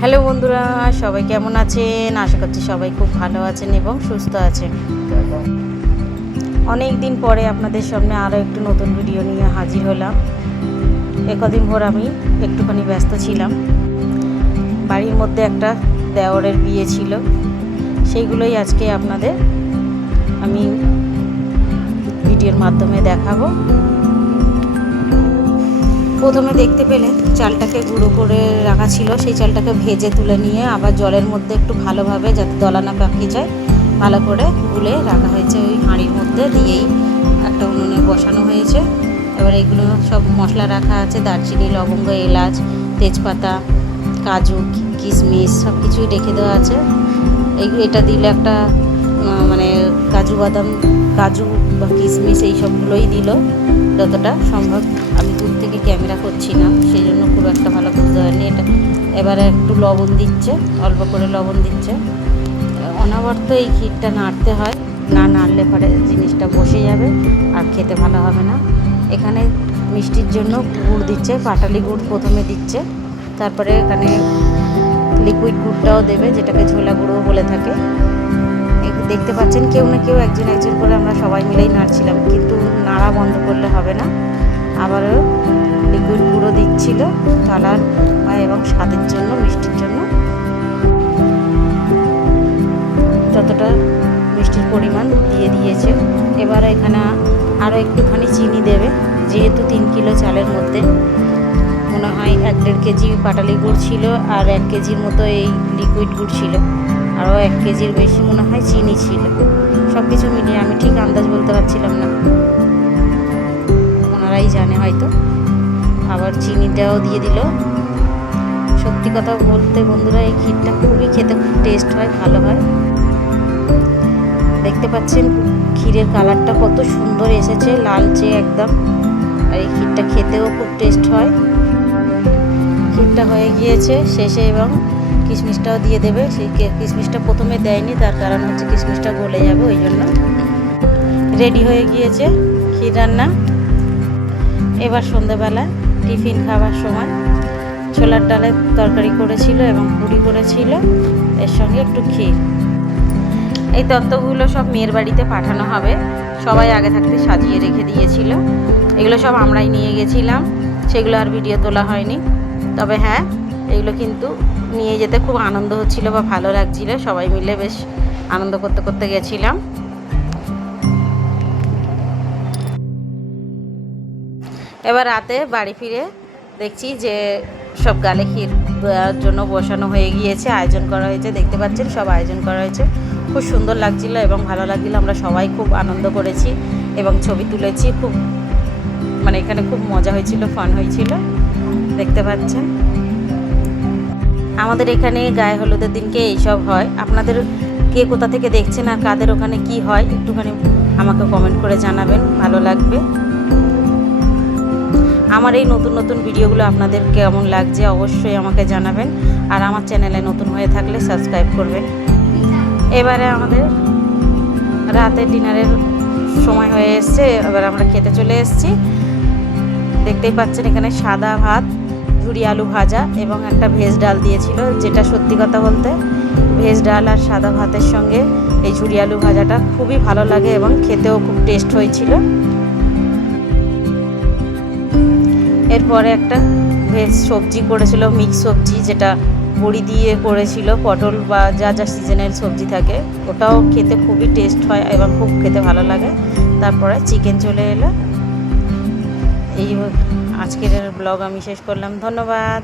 Hello বন্ধুরা, সবাই কেমন আছেন? আশা করছি সবাই খুব ভালো আছেন এবং সুস্থ আছেন। অনেক দিন পরে আপনাদের সামনে আরও একটু নতুন ভিডিও নিয়ে হাজির হলাম। কদিন ভোর আমি একটুখানি ব্যস্ত ছিলাম। বাড়ির মধ্যে একটা দেওরের বিয়ে ছিল, সেইগুলোই আজকে আপনাদের আমি ভিডিওর মাধ্যমে দেখাবো। প্রথমে দেখতে পেলে চালটাকে গুঁড়ো করে রাখা ছিল, সেই চালটাকে ভেজে তুলে নিয়ে আবার জলের মধ্যে একটু ভালোভাবে যাতে দলা না পাকিয়ে যায় ভালো করে গুলে রাখা হয়েছে। ওই হাঁড়ির মধ্যে দিয়েই একটা উনুনে বসানো হয়েছে। এবার এগুলো সব মশলা রাখা আছে, দারচিনি, লবঙ্গ, এলাচ, তেজপাতা, কাজু, কিশমিশ সব কিছুই রেখে দেওয়া আছে। এটা দিলে একটা কাজু বাদাম, কাজু বা কিশমিশ এই সবগুলোই দিল যতটা সম্ভব। আমি দূর থেকে ক্যামেরা করছি না, সেই জন্য খুব একটা ভালো বুঝতে পারিনি এটা। এবারে একটু লবণ দিচ্ছে, অল্প করে লবণ দিচ্ছে। অনবরত এই ক্ষীরটা নাড়তে হয়, না নাড়লে পরে জিনিসটা বসে যাবে আর খেতে ভালো হবে না। এখানে মিষ্টির জন্য গুড় দিচ্ছে, পাটালি গুড় প্রথমে দিচ্ছে, তারপরে এখানে লিকুইড গুড়টাও দেবে, যেটাকে ঝোলা গুঁড়ো বলে থাকে। দেখতে পাচ্ছেন কেউ না কেউ একজন করে আমরা সবাই মিলেই নাড়ছিলাম, কিন্তু নাড়া বন্ধ করলে হবে না। আবারও লিকুইড গুঁড়ো দিচ্ছিল কালার এবং স্বাদের জন্য, মিষ্টির জন্য। যতটা মিষ্টির পরিমাণ দিয়ে দিয়েছে। এবার এখানে আরও একটুখানি চিনি দেবে, যেহেতু 3 কিলো চালের মধ্যে মনে হয় 1-1.5 কেজি পাটালি গুড় ছিল আর 1 কেজির মতো এই লিকুইড গুড় ছিল, আরও 1 কেজির বেশি মনে হয় চিনি ছিল। সব কিছু মিলিয়ে আমি ঠিক আন্দাজ বলতে পারছিলাম না, ওনারাই জানে হয়তো। আবার চিনিটাও দিয়ে দিল। সত্যি কথা বলতে বন্ধুরা, এই ক্ষীরটা খুবই খেতে টেস্ট হয়, ভালো হয়। দেখতে পাচ্ছেন ক্ষীরের কালারটা কত সুন্দর এসেছে, লালচে একদম। আর এই ক্ষীরটা খেতেও খুব টেস্ট হয়। ক্ষীরটা হয়ে গিয়েছে শেষে, এবং কিশমিশটাও দিয়ে দেবে। সেই কিশমিশটা প্রথমে দেয়নি, তার কারণ হচ্ছে কিশমিশটা গলে যাবে, ওই জন্য। রেডি হয়ে গিয়েছে ক্ষীর রান্না। এবার সন্ধ্যেবেলা টিফিন খাবার সময় ছোলার ডালের তরকারি করেছিল এবং পুরি করেছিল, এর সঙ্গে একটু ক্ষীর। এই তত্ত্বগুলো সব মেয়ের বাড়িতে পাঠানো হবে, সবাই আগে থাকতে সাজিয়ে রেখে দিয়েছিল। এগুলো সব আমরাই নিয়ে গেছিলাম, সেগুলো আর ভিডিও তোলা হয়নি। তবে হ্যাঁ, এগুলো কিন্তু নিয়ে যেতে খুব আনন্দ হচ্ছিল বা ভালো লাগছিল, সবাই মিলে বেশ আনন্দ করতে করতে গেছিলাম। এবার রাতে বাড়ি ফিরে দেখছি যে সব গালে ক্ষীর দেওয়ার জন্য বসানো হয়ে গিয়েছে, আয়োজন করা হয়েছে। দেখতে পাচ্ছেন সব আয়োজন করা হয়েছে, খুব সুন্দর লাগছিল এবং ভালো লাগছিল। আমরা সবাই খুব আনন্দ করেছি এবং ছবি তুলেছি। খুব এখানে খুব মজা হয়েছিল, ফান হয়েছিল। দেখতে পাচ্ছেন আমাদের এখানে গায়ে হলুদের দিনকে এইসব হয়। আপনাদের কে কোথা থেকে দেখছেন আর কাদের ওখানে কি হয় একটুখানি আমাকে কমেন্ট করে জানাবেন, ভালো লাগবে। আমার এই নতুন নতুন ভিডিওগুলো আপনাদের কেমন লাগছে অবশ্যই আমাকে জানাবেন, আর আমার চ্যানেলে নতুন হয়ে থাকলে সাবস্ক্রাইব করবেন। এবারে আমাদের রাতের ডিনারের সময় হয়ে এসছে, এবার আমরা খেতে চলে এসেছি। দেখতেই পাচ্ছেন এখানে সাদা ভাত, ঝুরি আলু ভাজা এবং একটা ভেজ ডাল দিয়েছিল, যেটা সত্যি কথা বলতে ভেজ ডাল আর সাদা ভাতের সঙ্গে এই ঝুরি আলু ভাজাটা খুবই ভালো লাগে এবং খেতেও খুব টেস্ট হয়েছিল। এরপরে একটা ভেজ সবজি করেছিল, মিক্স সবজি, যেটা বড়ি দিয়ে করেছিল, পটল বা যা যা সিজনের সবজি থাকে, ওটাও খেতে খুবই টেস্ট হয় এবং খুব খেতে ভালো লাগে। তারপরে চিকেন চলে এলো। এই আজকের ব্লগ আমি শেষ করলাম, ধন্যবাদ।